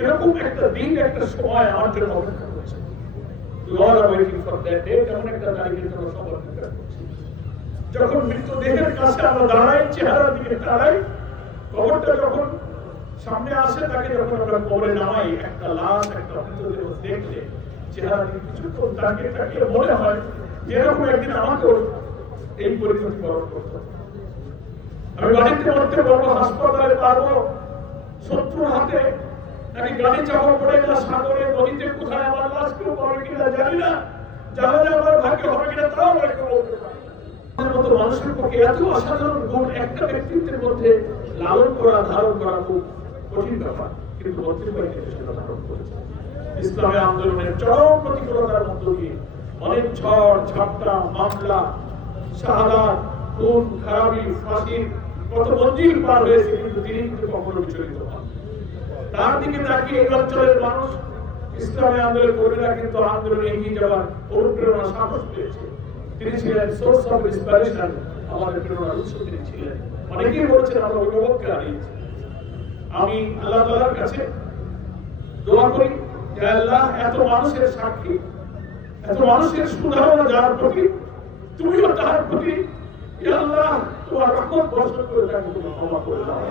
এরকম একটা দিন, একটা সময় আমার জন্য অপেক্ষা করছে। We all are waiting for that day, এমন একটা তারিখের জন্য সব অপেক্ষা করছি। যখন মৃতদেহের কাছে আমরা দাঁড়াই, চেহারা দিকে দাঁড়াই, কবরটা যখন সামনে আসে, তাকে যখন আমরা কবরে নামাই, একটা লাশ, একটা মৃতদেহ দেখলে চেহারা দিকে কিছুক্ষণ তাকিয়ে তাকিয়ে মনে হয় যে এরকম একদিন আমাকেও এই পরিণতি বরণ করতে হবে। আমি বাড়িতে মরতে পারবো, হাসপাতালে পারবো, শত্রুর হাতে, নাকি গাড়ি চাপা পড়ে গেল সাগরে, নদীতে, কোথায় আমার লাশ কেউ পাবে কিনা জানি না, জাহাজে আমার ভাগ্য হবে কিনা তাও আমরা কেউ বলতে পারি। আমাদের মতো মানুষের পক্ষে এত অসাধারণ গুণ একটা ব্যক্তিত্বের মধ্যে লালন করা, ধারণ করা খুব কঠিন ব্যাপার, কিন্তু বর্তমানে সেটা ধারণ করেছে। ইসলামী আন্দোলনের চরম প্রতিকূলতার মধ্য দিয়ে অনেক ঝড় ঝাপটা, মামলা, শাহাদাত, খুন, খারাপি, ফাঁসির কত মঞ্জিল পার হয়েছে, কিন্তু তিনি কিন্তু কখনো বিচলিত হন। তার দিকে তাকিয়ে এই অঞ্চলের মানুষ, ইসলামী আন্দোলনের কর্মীরা কিন্তু আন্দোলনে এগিয়ে যাওয়ার অনুপ্রেরণা, সাহস পেয়েছে। তিনি ছিলেন সোর্স অফ ইন্সপিরেশন, আমাদের প্রেরণার উৎস তিনি ছিলেন। অনেকেই বলছেন আমরা অভিভাবককে হারিয়েছি। আমি আল্লাহ তাআলার কাছে দোয়া করি যে আল্লাহ, এত মানুষের সাক্ষী, এত মানুষের সুধারণা যার প্রতি, তুমিও তার প্রতি আল্লাহ তোমার রহমত বর্ষণ করে তাকে ক্ষমা করে দাও।